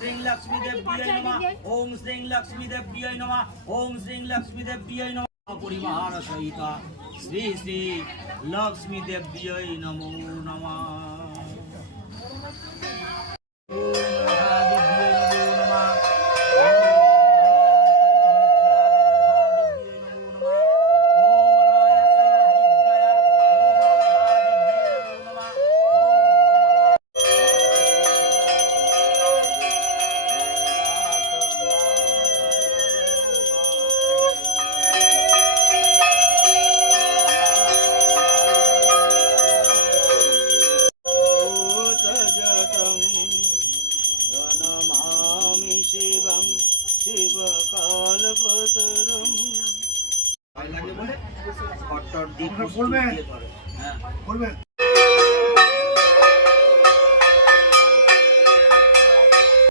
শ্রীং লক্ষ্মী দেব্যায় নমঃ ওম শ্রীং লক্ষ্মী দেব্যায় নমঃ ওম শ্রীং লক্ষ্মী দেব্যায় নমঃ পরিবার সহিত শ্রী শ্রী লক্ষ্মী দেব্যায় নমো নমঃ। বলবেন